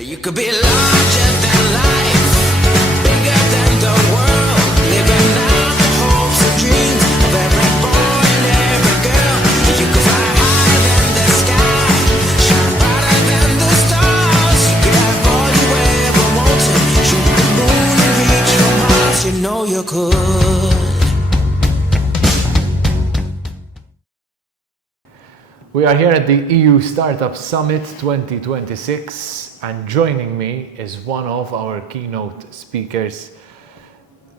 You could be larger than life, bigger than the world, living out the hopes and dreams of every boy and every girl. You could fly higher than the sky, shine brighter than the stars. You could have all you ever wanted, shoot the moon and reach for Mars. You know you could. We are here at the EU Startup Summit 2026, and joining me is one of our keynote speakers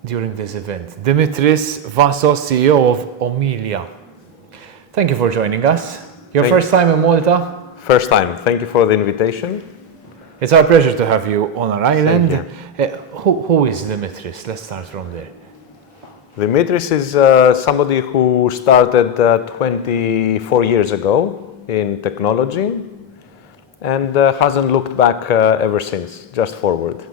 during this event, Dimitris Vassos, CEO of Omilia. Thank you for joining us. Your first time in Malta? First time. Thank you for the invitation. It's our pleasure to have you on our island. Thank Who is Dimitris? Let's start from there. Dimitris is somebody who started 24 years ago in technology and hasn't looked back ever since, just forward.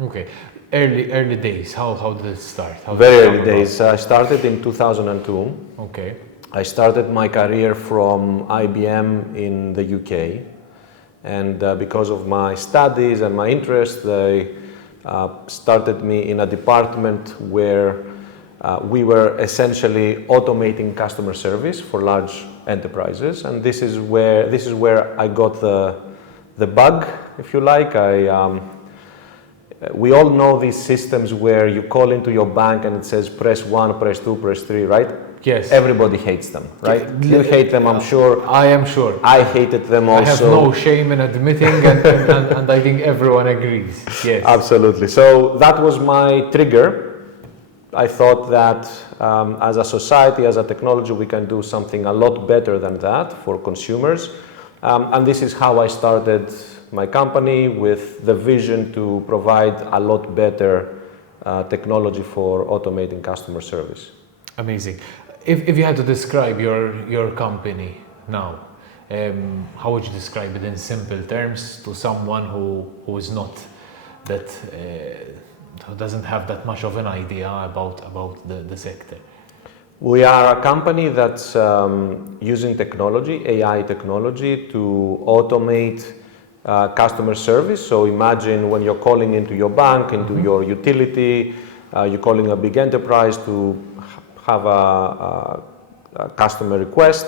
Okay. Early days, how did it start? Very early days. I started in 2002. Okay. I started my career from IBM in the UK, and because of my studies and my interest, they started me in a department where we were essentially automating customer service for large enterprises, and this is where I got the bug, if you like. We all know these systems where you call into your bank and it says press 1, press 2, press 3, right? Yes. Everybody hates them, right? You hate them, I'm sure. I am sure. I hated them also. I have no shame in admitting, and I think everyone agrees. Yes. Absolutely. So that was my trigger. I thought that as a society, as a technology, we can do something a lot better than that for consumers. And this is how I started my company, with the vision to provide a lot better technology for automating customer service. Amazing. If you had to describe your company now, how would you describe it in simple terms to someone who is not that, who doesn't have that much of an idea about the sector? We are a company that's using technology, AI technology, to automate customer service. So imagine when you're calling into your bank, into your utility, you're calling a big enterprise to have a customer request.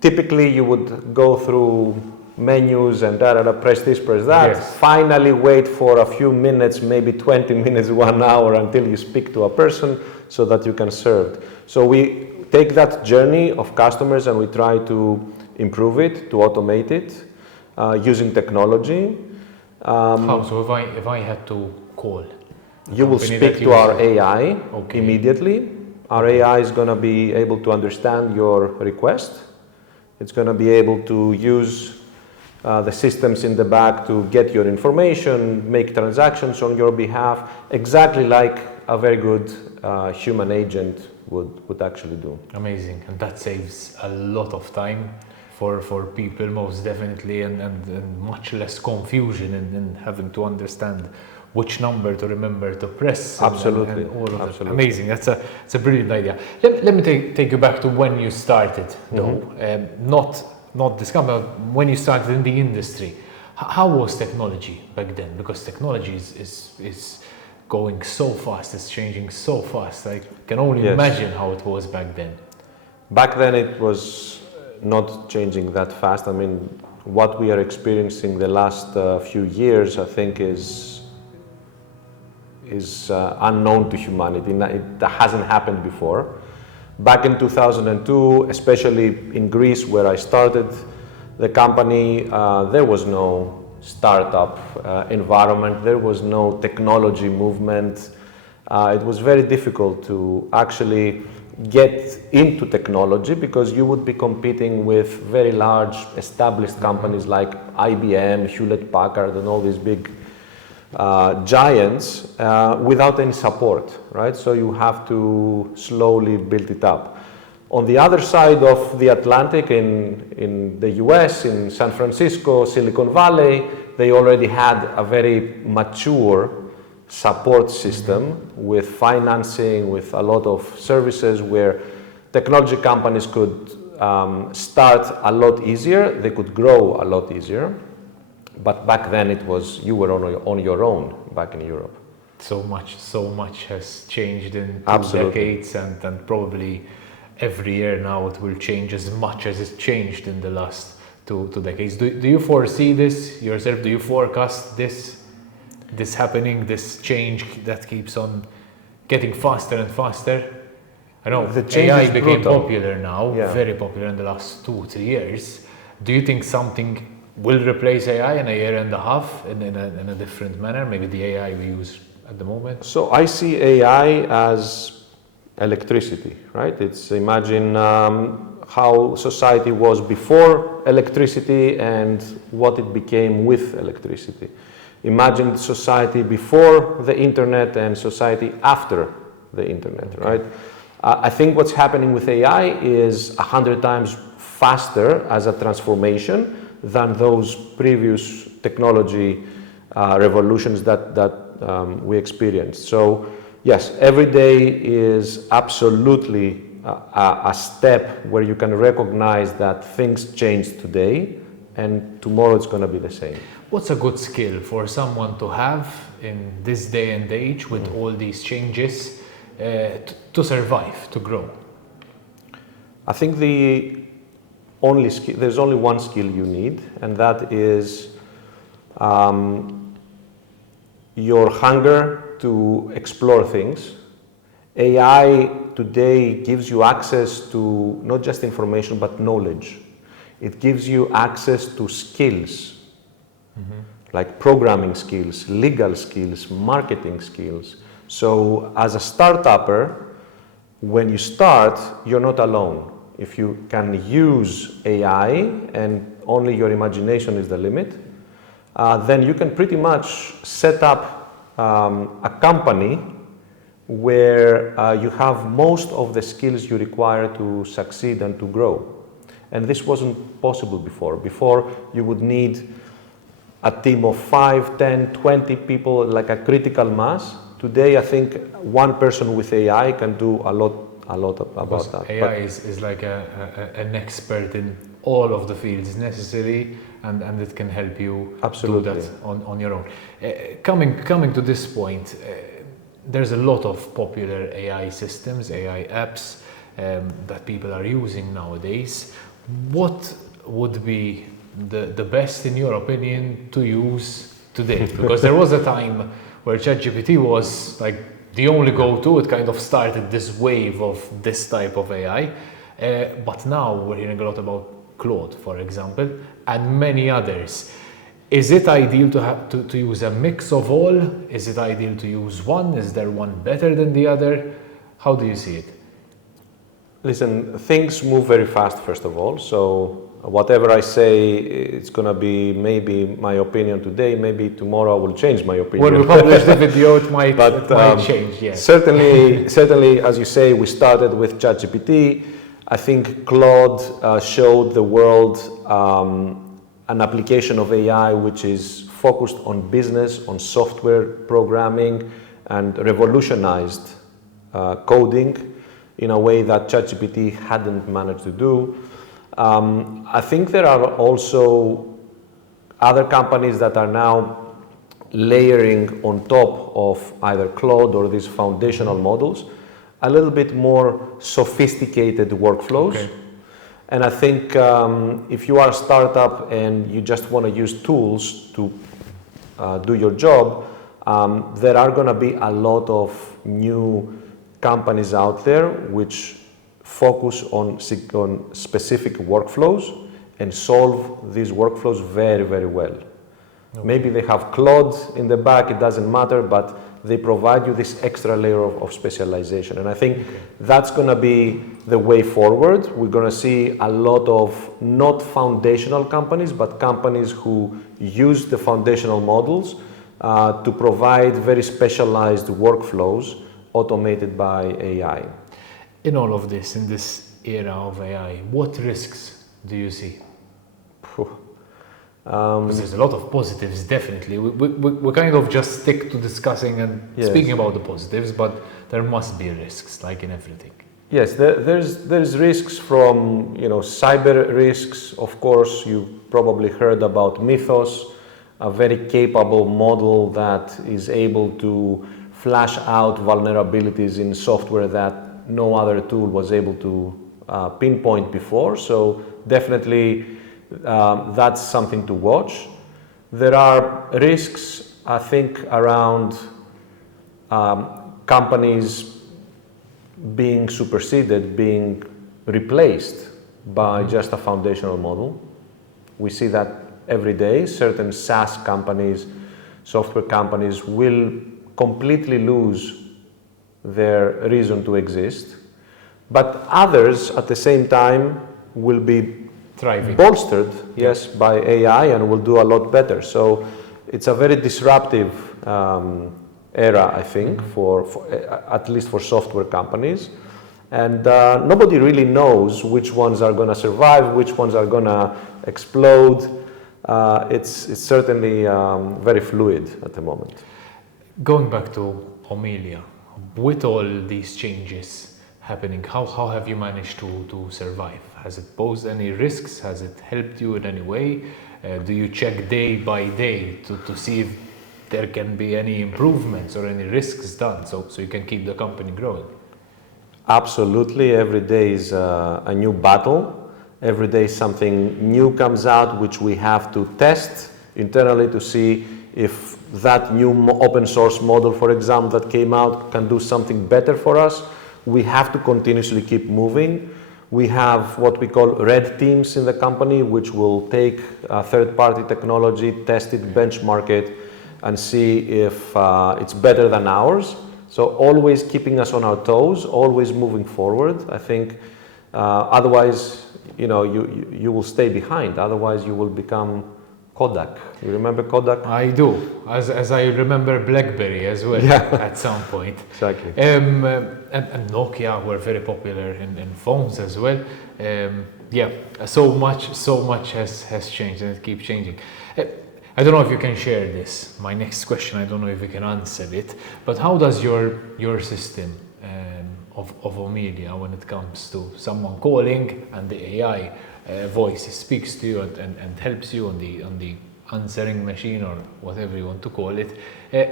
Typically, you would go through menus and press this, press that. Yes. Finally, wait for a few minutes, maybe 20 minutes, 1 hour, until you speak to a person so that you can serve. So we take that journey of customers and we try to improve it, to automate it, using technology. How? So if I had to call, you will speak to our AI immediately. Our AI is going to be able to understand your request. It's going to be able to use the systems in the back to get your information, make transactions on your behalf, exactly like a very good human agent would actually do. Amazing. And that saves a lot of time for people, most definitely, and much less confusion in having to understand which number to remember to press. Absolutely. And all of Absolutely. it. Amazing. That's a brilliant idea. Let me take you back to when you started, though. Not this company, but when you started in the industry. How was technology back then? Because technology is going so fast, it's changing so fast. I can only imagine how it was back then. Back then it was not changing that fast. I mean, what we are experiencing the last few years, I think, is unknown to humanity. It hasn't happened before. Back in 2002, especially in Greece, where I started the company, there was no startup environment, there was no technology movement. It was very difficult to actually get into technology because you would be competing with very large established companies like IBM, Hewlett-Packard, and all these big giants without any support, right? So you have to slowly build it up. On the other side of the Atlantic, in the US, in San Francisco, Silicon Valley, they already had a very mature support system with financing, with a lot of services where technology companies could start a lot easier, they could grow a lot easier. But back then it was, you were on your own back in Europe. So much has changed in 2 Absolutely. decades, and probably every year now it will change as much as it's changed in the last two decades. Do you foresee this yourself? Do you forecast this happening, this change that keeps on getting faster and faster? I know The change AI is became brutal. popular now, Yeah. very popular in the last 2-3 years. Do you think something will replace AI in a year and a half in a different manner? Maybe the AI we use at the moment? So I see AI as electricity, right? It's imagine how society was before electricity and what it became with electricity. Imagine society before the internet and society after the internet, right? I think what's happening with AI is 100 times faster as a transformation than those previous technology revolutions that we experienced. So yes, every day is absolutely a step where you can recognize that things change today and tomorrow it's going to be the same. What's a good skill for someone to have in this day and age with all these changes to survive, to grow? I think there's only one skill you need, and that is your hunger to explore things. AI today gives you access to not just information but knowledge. It gives you access to skills, like programming skills, legal skills, marketing skills. So as a startupper, when you start, you're not alone. If you can use AI and only your imagination is the limit, then you can pretty much set up a company where you have most of the skills you require to succeed and to grow. And this wasn't possible before. Before, you would need a team of 5, 10, 20 people, like a critical mass. Today, I think one person with AI can do a lot about that. AI is like an expert in all of the fields necessary, and it can help you Absolutely. do that on your own. Coming to this point, there's a lot of popular AI systems, AI apps that people are using nowadays. What would be the best, in your opinion, to use today? Because there was a time where ChatGPT was like the only go-to. It kind of started this wave of this type of AI. But now we're hearing a lot about Claude, for example, and many others. Is it ideal to use a mix of all? Is it ideal to use one? Is there one better than the other? How do you see it? Listen, things move very fast, first of all. So whatever I say, it's going to be maybe my opinion today. Maybe tomorrow I will change my opinion. When we publish the video, it might change. Yes. Certainly, as you say, we started with ChatGPT. I think Claude showed the world an application of AI which is focused on business, on software programming, and revolutionized coding in a way that ChatGPT hadn't managed to do. I think there are also other companies that are now layering on top of either Claude or these foundational models a little bit more sophisticated workflows. Okay. And I think if you are a startup and you just want to use tools to do your job, there are going to be a lot of new companies out there which focus on specific workflows and solve these workflows very, very well. Okay. Maybe they have Claude in the back, it doesn't matter, but they provide you this extra layer of specialization. And I think that's going to be the way forward. We're going to see a lot of not foundational companies, but companies who use the foundational models to provide very specialized workflows automated by AI. In all of this, in this era of AI, what risks do you see? Because there's a lot of positives, definitely. We kind of just stick to discussing and speaking about the positives, but there must be risks, like in everything. Yes, there's risks from cyber risks. Of course, you probably heard about Mythos, a very capable model that is able to flash out vulnerabilities in software that no other tool was able to pinpoint before. So definitely that's something to watch. There are risks, I think, around companies being superseded, being replaced by just a foundational model. We see that every day. Certain SaaS companies, software companies will completely lose their reason to exist, but others at the same time will be Thriving. bolstered, yes, by AI and will do a lot better. So it's a very disruptive era, I think, for at least for software companies. And nobody really knows which ones are going to survive, which ones are going to explode. It's certainly very fluid at the moment. Going back to Omilia, with all these changes happening, how have you managed to survive? Has it posed any risks? Has it helped you in any way? Do you check day by day to see if there can be any improvements or any risks done so you can keep the company growing? Absolutely. Every day is a new battle. Every day something new comes out which we have to test internally to see if that new open source model, for example, that came out can do something better for us. We have to continuously keep moving. We have what we call red teams in the company, which will take third-party technology, test it, benchmark it, and see if it's better than ours. So always keeping us on our toes, always moving forward. I think otherwise, you will stay behind. Otherwise, you will become Kodak. You remember Kodak? I do, as I remember BlackBerry as well at some point. Exactly. And Nokia were very popular in phones as well. So much has changed and it keeps changing. I don't know if you can share this. My next question, I don't know if you can answer it, but how does your system of Omilia, when it comes to someone calling and the AI voice speaks to you and helps you on the answering machine or whatever you want to call it,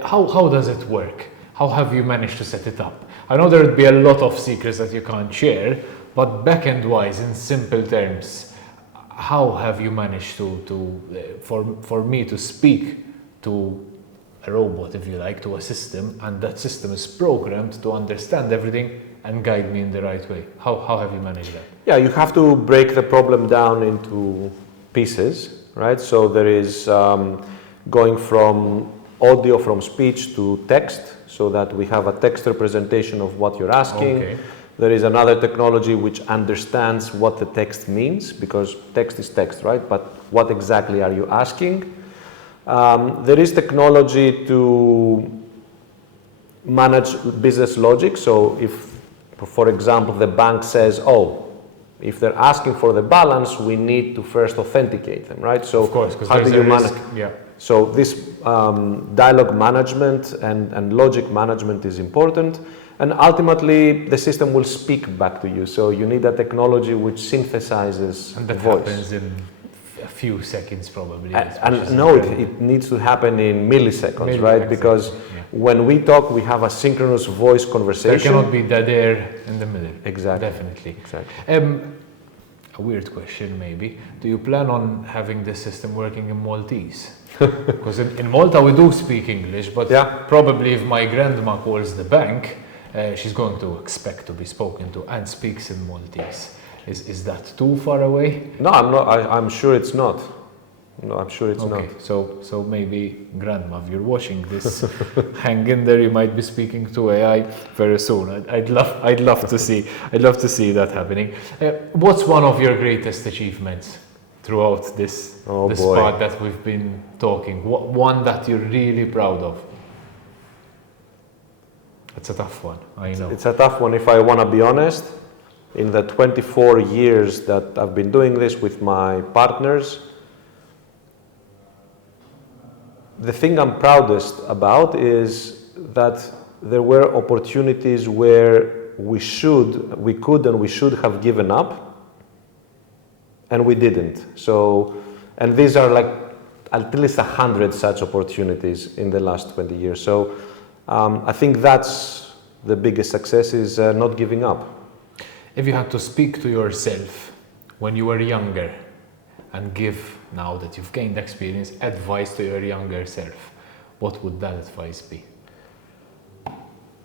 how does it work? How have you managed to set it up? I know there would be a lot of secrets that you can't share, but back-end wise, in simple terms, how have you managed for me to speak to a robot, if you like, to a system, and that system is programmed to understand everything and guide me in the right way? How have you managed that? Yeah, you have to break the problem down into pieces, right? So there is going from audio, from speech to text, so that we have a text representation of what you're asking. Okay. There is another technology which understands what the text means, because text is text, right? But what exactly are you asking? There is technology to manage business logic. So if, for example, the bank says, if they're asking for the balance, we need to first authenticate them, right? So of course, because how do you manage? Yeah. So this dialogue management and logic management is important. And ultimately, the system will speak back to you. So you need a technology which synthesizes And that voice. happens in a few seconds probably. And no, it needs to happen in milliseconds, right? Because when we talk, we have a synchronous voice conversation. There cannot be dead air in the middle. Exactly. Definitely. Exactly. A weird question maybe. Do you plan on having this system working in Maltese? Because in Malta we do speak English, but probably if my grandma calls the bank, she's going to expect to be spoken to and speaks in Maltese. Is that too far away? No, I'm not. I'm sure it's not. No, I'm sure it's not. Okay, so maybe grandma, if you're watching this, hang in there. You might be speaking to AI very soon. I'd love to see that happening. What's one of your greatest achievements throughout this part that we've been talking? One that you're really proud of? It's a tough one, I know. It's a tough one. If I want to be honest, in the 24 years that I've been doing this with my partners, the thing I'm proudest about is that there were opportunities where we could and we should have given up, and we didn't. So, and these are like at least 100 such opportunities in the last 20 years. So I think that's the biggest success, is not giving up. If you had to speak to yourself when you were younger and give, now that you've gained experience, advice to your younger self, what would that advice be?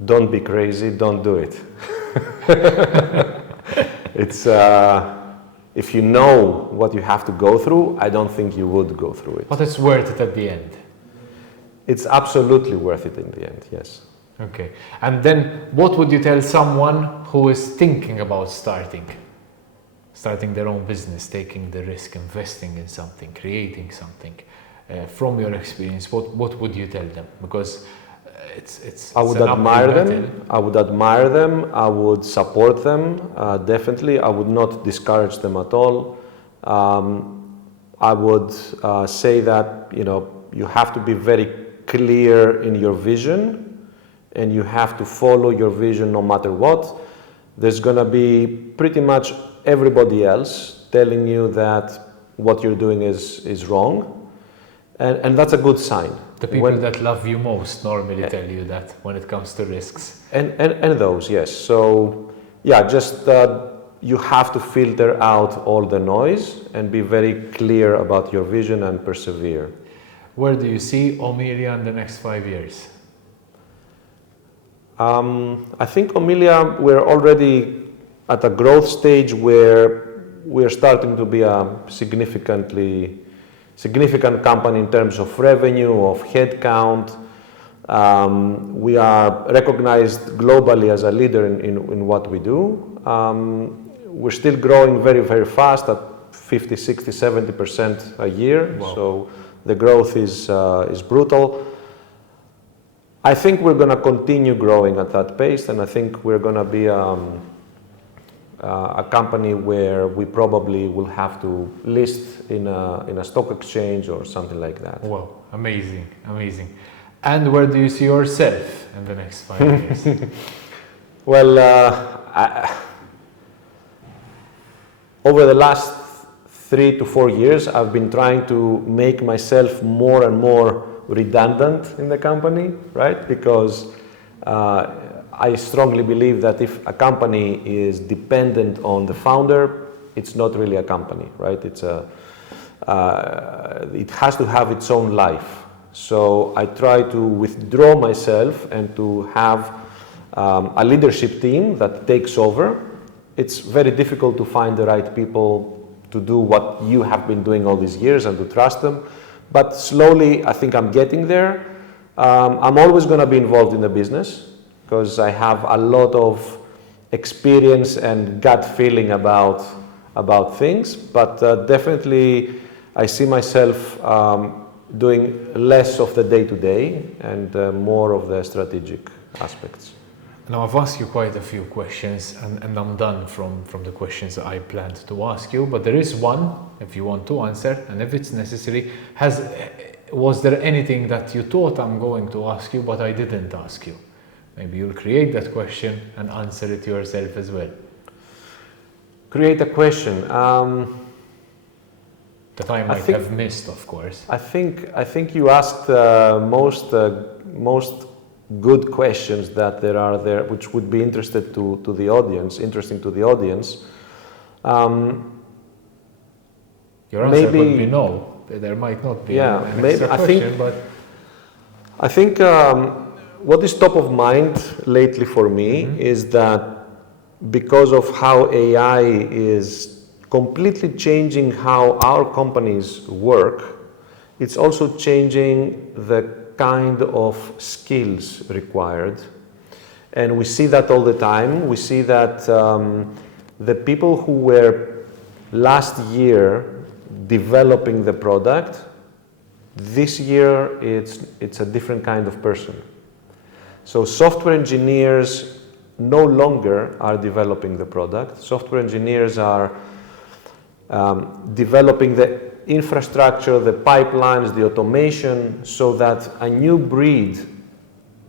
Don't be crazy, don't do it. It's, if you know what you have to go through, I don't think you would go through it. But it's worth it at the end. It's absolutely worth it in the end, yes. Okay. And then what would you tell someone who is thinking about starting their own business, taking the risk, investing in something, creating something? From your experience, what would you tell them? Because it's I would admire them. I would admire them. I would support them. Definitely, I would not discourage them at all. I would say that you have to be very clear in your vision, and you have to follow your vision no matter what. There's going to be pretty much everybody else telling you that what you're doing is wrong, and that's a good sign. The people that love you most normally tell you that when it comes to risks. And those, yes. So, yeah, just you have to filter out all the noise and be very clear about your vision and persevere. Where do you see Omilia in the next 5 years? I think Omilia, we're already at a growth stage where we're starting to be a significant company in terms of revenue, of headcount. We are recognized globally as a leader in what we do. We're still growing very, very fast at 50, 60, 70% a year. Wow. So the growth is brutal. I think we're going to continue growing at that pace, and I think we're going to be a company where we probably will have to list in a stock exchange or something like that. Wow, amazing, amazing. And where do you see yourself in the next 5 years? Well, over the last 3 to 4 years, I've been trying to make myself more and more redundant in the company, right? Because I strongly believe that if a company is dependent on the founder, it's not really a company, right? It has to have its own life. So I try to withdraw myself and to have a leadership team that takes over. It's very difficult to find the right people to do what you have been doing all these years and to trust them. But slowly, I think I'm getting there. I'm always going to be involved in the business because I have a lot of experience and gut feeling about things. But definitely, I see myself doing less of the day-to-day and more of the strategic aspects. Now, I've asked you quite a few questions, and I'm done from the questions that I planned to ask you, but there is one, if you want to answer, and if it's necessary. Was there anything that you thought I'm going to ask you, but I didn't ask you? Maybe you'll create that question and answer it yourself as well. Create a question. That I might have missed, of course. I think you asked most good questions that there are there, which would be interesting to the audience. Your answer would be no. There might not be an extra question, but I think what is top of mind lately for me is that because of how AI is completely changing how our companies work, it's also changing the kind of skills required. And we see that all the time. We see that the people who were last year developing the product, this year it's a different kind of person. So software engineers no longer are developing the product. Software engineers are developing the infrastructure, the pipelines, the automation, so that a new breed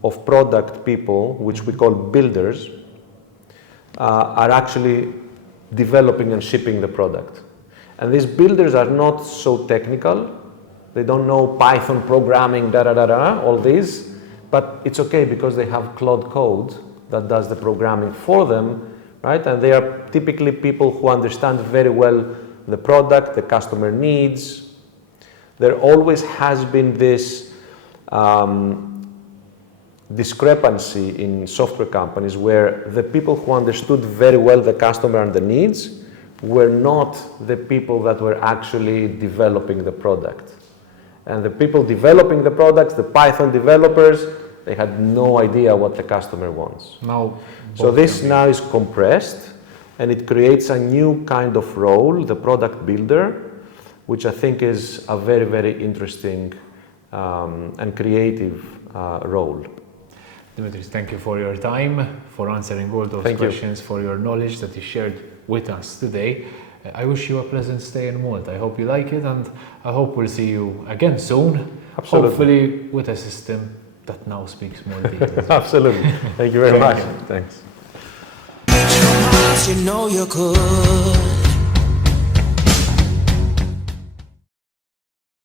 of product people, which we call builders, are actually developing and shipping the product. And these builders are not so technical, They don't know Python programming, all these. But it's okay because they have Claude Code that does the programming for them, right? And they are typically people who understand very well the product, the customer needs. There always has been this discrepancy in software companies where the people who understood very well the customer and the needs were not the people that were actually developing the product. And the people developing the products, the Python developers, they had no idea what the customer wants. Now, So this now is compressed and it creates a new kind of role, the product builder, which I think is a very, very interesting and creative role. Dimitris, thank you for your time, for answering all those questions, for your knowledge that you shared with us today. I wish you a pleasant stay in Malta. I hope you like it, and I hope we'll see you again soon. Absolutely. Hopefully with a system that now speaks Maltese. Absolutely. Thank you very much. you. Thanks. You know you could.